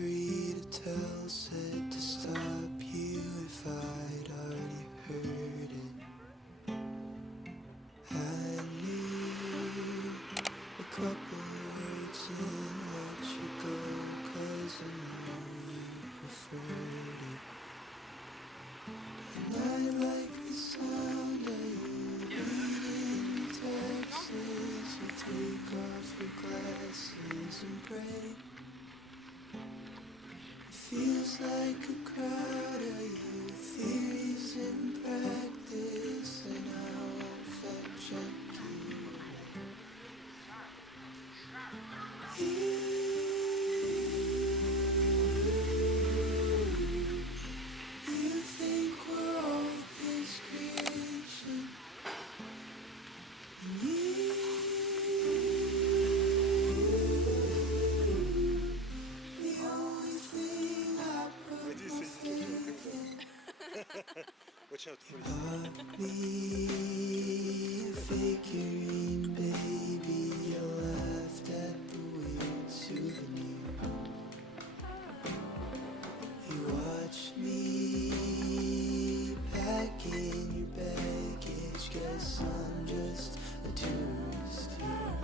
story to tell, said to stop you if I'd already heard it. I knew a couple words and let you go, 'cause I knew you preferred it. And I like the sound of you reading your texts. You take off your glasses and pray. It feels like a crowd of you, theories in practice, and how I'll fact check you. You think we're all his creation, and the only thing I put my faith in. Bought me a figurine, baby. You laughed at the weird souvenir. You watched me pack in your baggage. Guess I'm just a tourist here.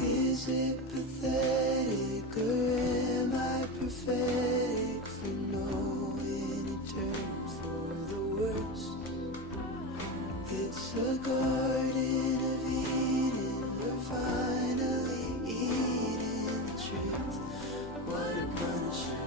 Is it pathetic or am I prophetic for knowing it turned for the worst? It's a garden of Eden. We're finally eating the truth. What a punishment.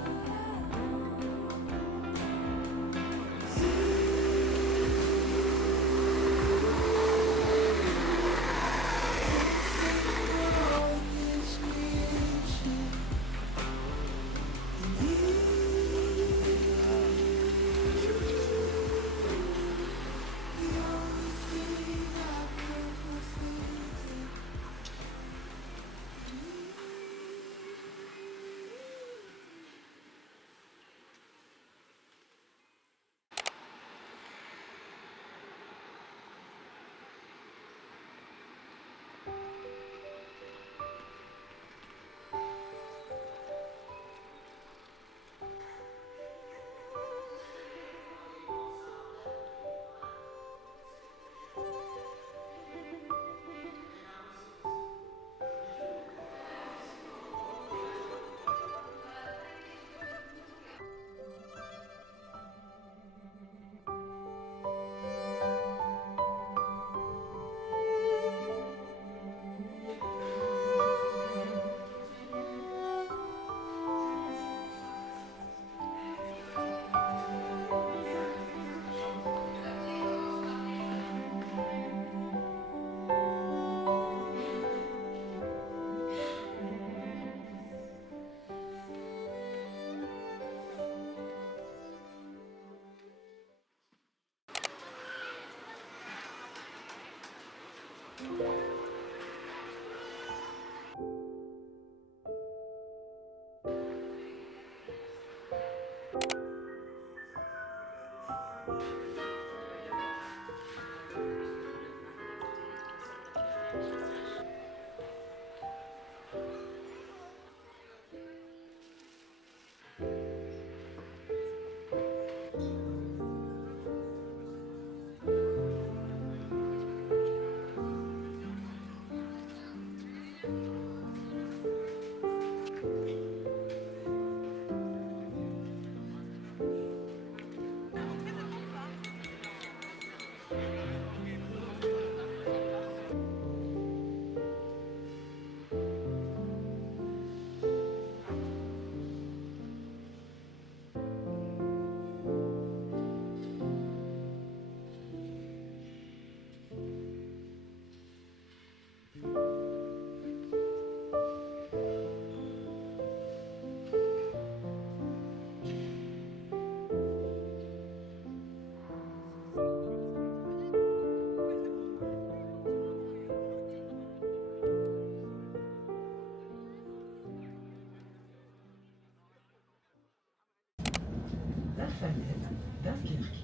La Fayette, Dunkerque.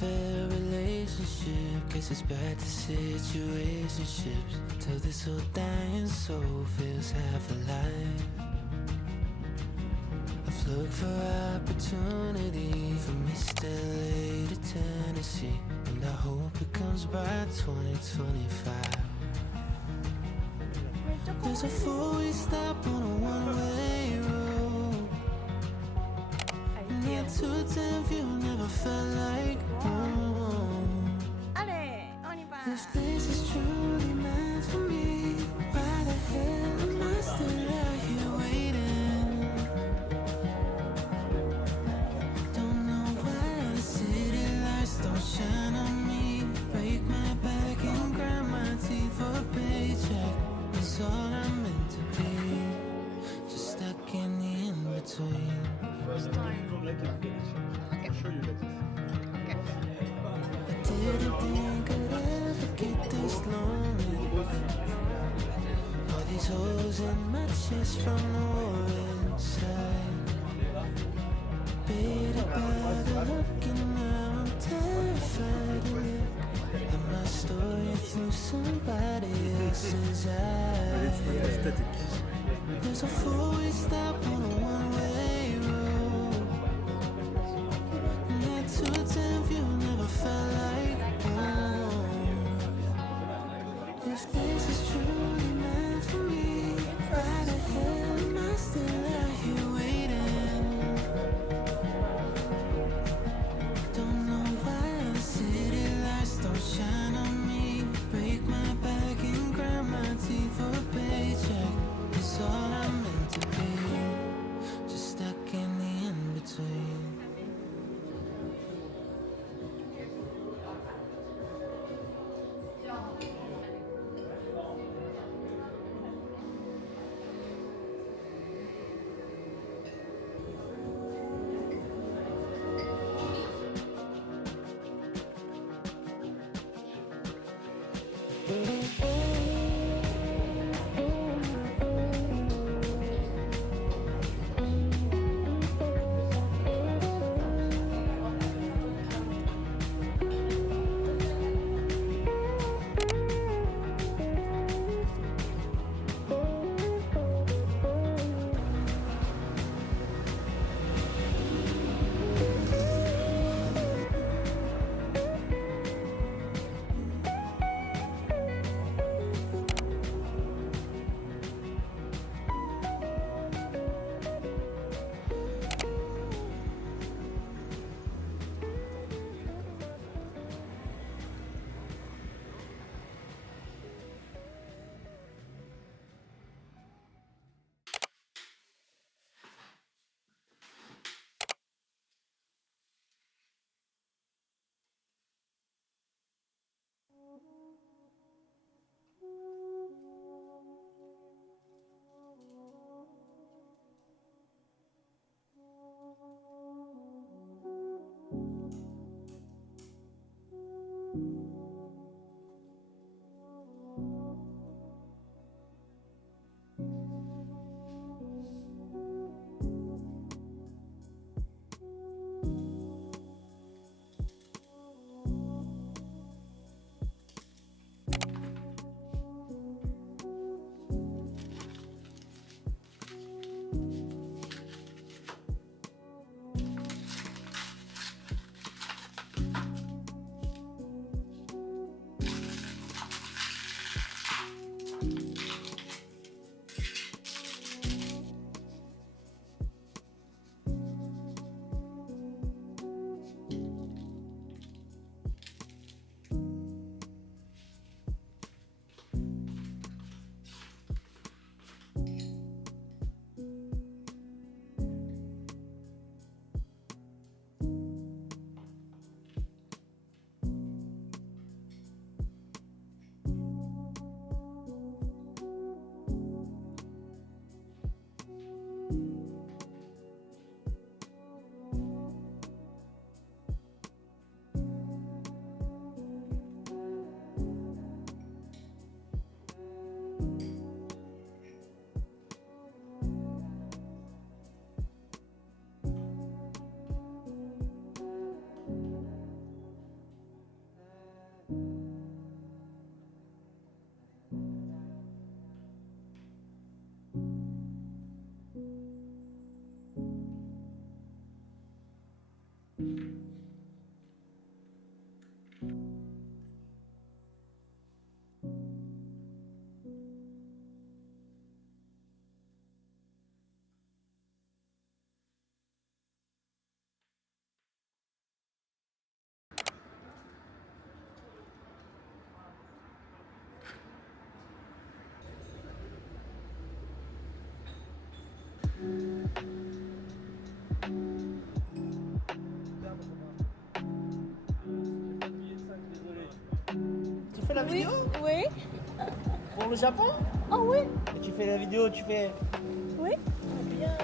unfair relationship. Guess it's back to situationships. Till this whole dying soul feels half alive. I've looked for opportunity from East LA to Tennessee, and I hope it comes by 2025. There's a four-way stop on a one-way road, and that 210 view never felt like home. Allez, on y va. If this is truly meant for me, why the hell am I still out here waiting? Don't know why the city lights don't shine on me. Break my back and grind my teeth for a paycheck. It's all I'm meant to be, just stuck in the in-between. First time. I'll show you like this. I didn't think I'd ever get this lonely. All these holes in my chest from the war inside. Baited by the look and now I'm terrified to live out my story through somebody else's eyes. Aesthetic. There's a four-way stop on a one-way road, and that 210 view never felt like home. If this is truly meant for me, why the hell am I still out here waiting? Don't know why the city lights don't shine on me. Break my back and grind my teeth for a paycheck. It's all I'm meant to be, just stuck in the in-between. fais la Oui, vidéo oui. pour le Japon? Ah oui, Et tu fais la vidéo, tu fais. oui. Bien.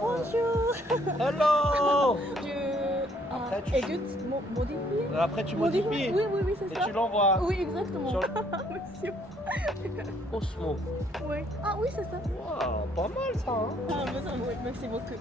Bonjour. Hello. Je Après, tu- édite, modifie. Après, tu modifies Oui, oui, oui, c'est et ça. tu l'envoies Oui, exactement. sur Monsieur. Osmo. Oui. Ah oui, c'est ça. Waouh, pas mal ça. Hein? Ah, oui, merci beaucoup.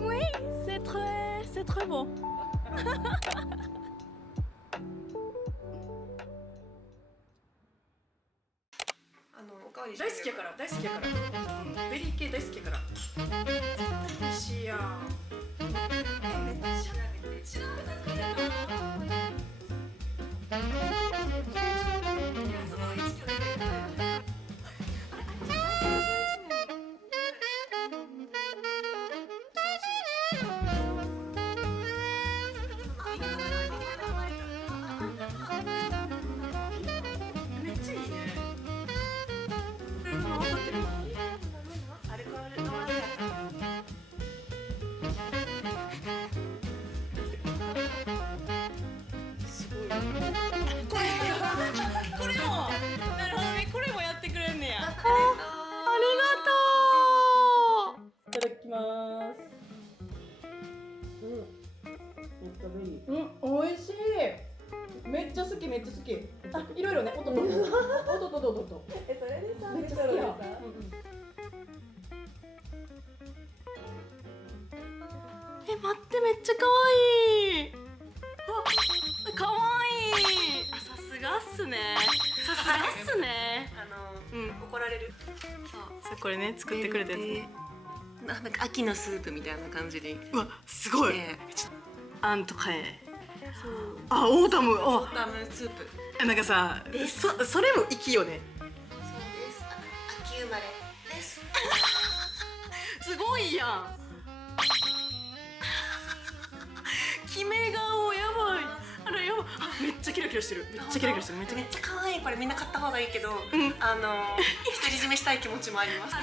Oui, c'est très bon. おかわり大好きやから大好きやからベリー系大好きやから美味しいやんめっちゃ調べたくてなすごい1キロでかいからめっちゃいいねアルコールノンアルやからすごいこれもなるほどねこれもやってくれんねやありがとういただきます美味しいめっちゃ好きめっちゃ好きあいろいろねおとととえ、それでさ、めっちゃ好きやえ、待ってめっちゃ可愛いあ、可愛いあ、さすがっすねさすがっすね怒られる。そうこれね、作ってくれたやつねなんか秋のスープみたいな感じで。うわ、すごいねあんとかえあ、オータムオータムスープ。あなんかさ、それも粋よねそうです。秋生まれです。すごいやん決め顔やばいあらやばいあめっちゃキラキラしてるめっちゃキラキラしてるめっちゃめっちゃ可愛いこれみんな買った方がいいけど、独り占めしたい気持ちもあります。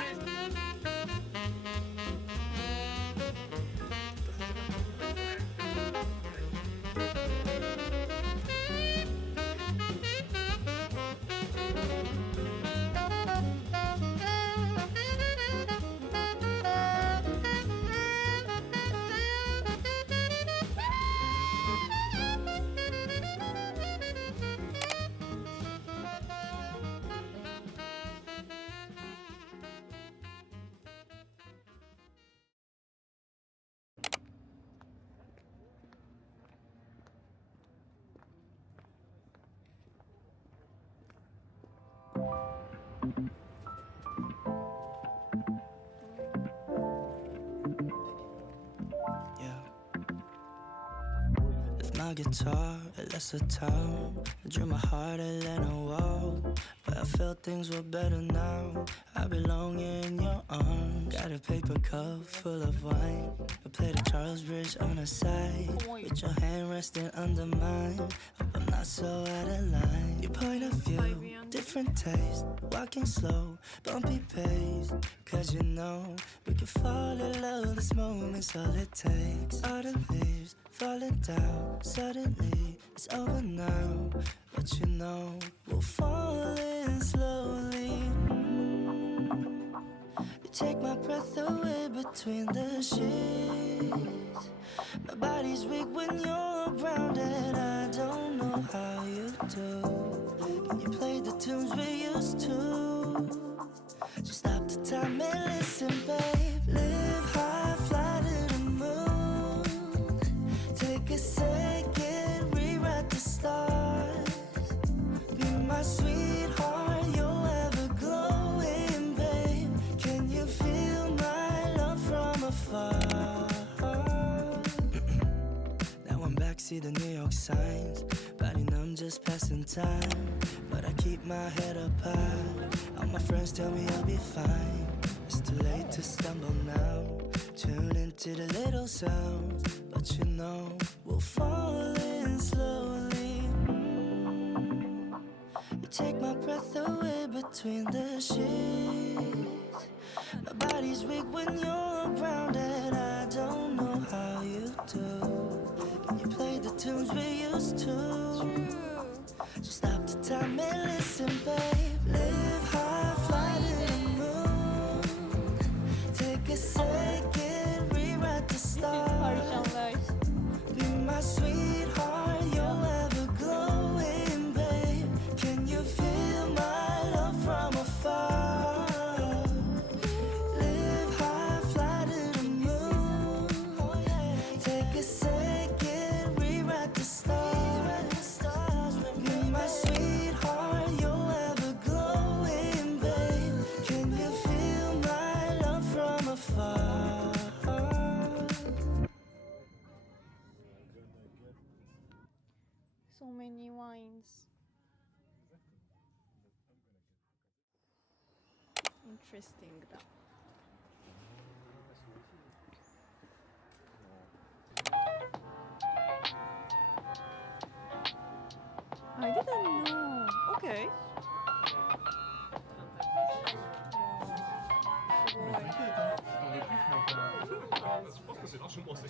With my guitar, it left a town. I drew my heart a Lennon wall. But I felt things were better now. I belong in your arms. Got a paper cup full of wine. I played the Charles Bridge on the side. With your hand resting under mine. Hope I'm not so out of line. Your point of view, different taste. Walking slow, bumpy pace. Cause you know we can fall in love. This moment's all it takes. Autumn leaves falling down. Suddenly it's over now. But you know we'll fall in slowly. You take my breath away between the sheets. My body's weak when you're around and I don't know how you do. Can you play the tunes we used to? Just stop the time and listen, babe. Live high, fly to the moon. Take a second, rewrite the stars. Be my sweetheart, you're ever glowing, babe. Can you feel my love from afar? Now I'm back, see the New York signs. Body numb, just passing time. But I keep keep my head up high. All my friends tell me I'll be fine. It's too late to stumble now. Tune into the little sounds, but you know we'll fall in slowly. You take my breath away between the sheets. My body's weak when you're around, and I don't know how you do. Can you play the tunes we used to? So stop the time and listen, babe. Live high, fly to the moon. Take a second, rewrite the stars. Be my sweetheart, you're ever glowing, babe. Can you feel my love from afar? Live high, fly to the moon. Take a second, rewrite the stars. Be my sweetheart, you're ever glowing, babe. Can you feel my love from afar? So many wines. Interesting that. I didn't know. Okay. Je pense que c'est largement assez.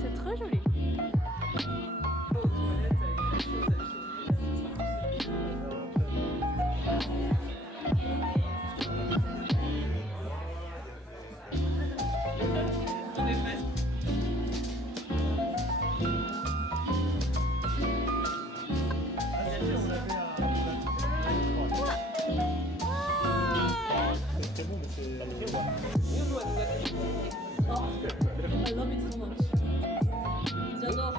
C'est très joli. I love it so much. J'adore.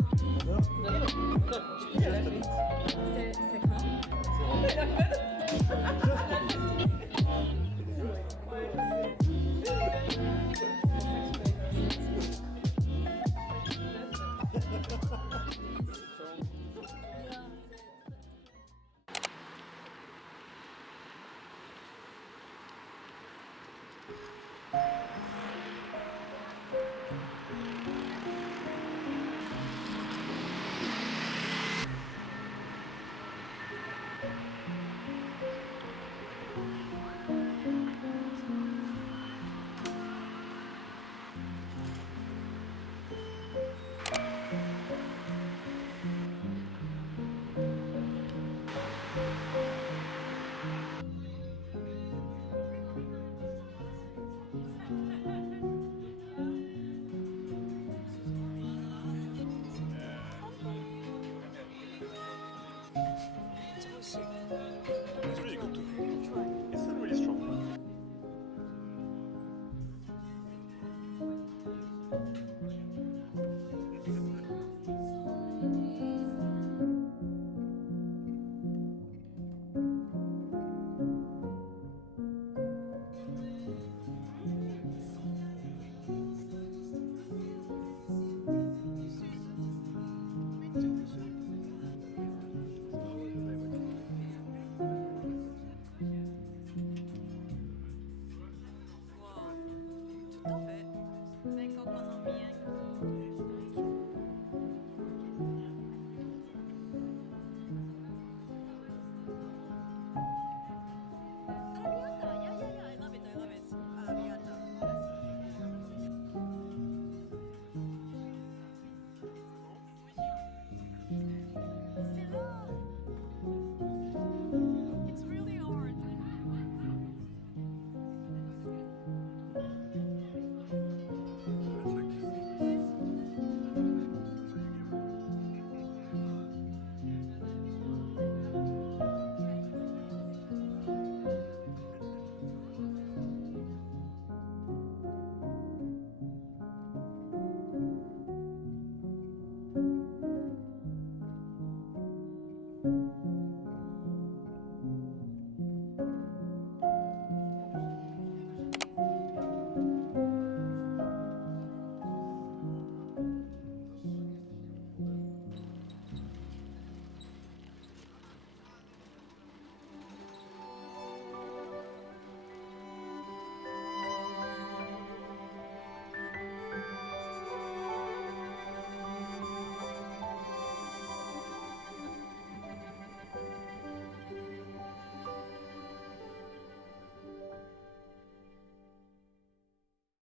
C'est grand.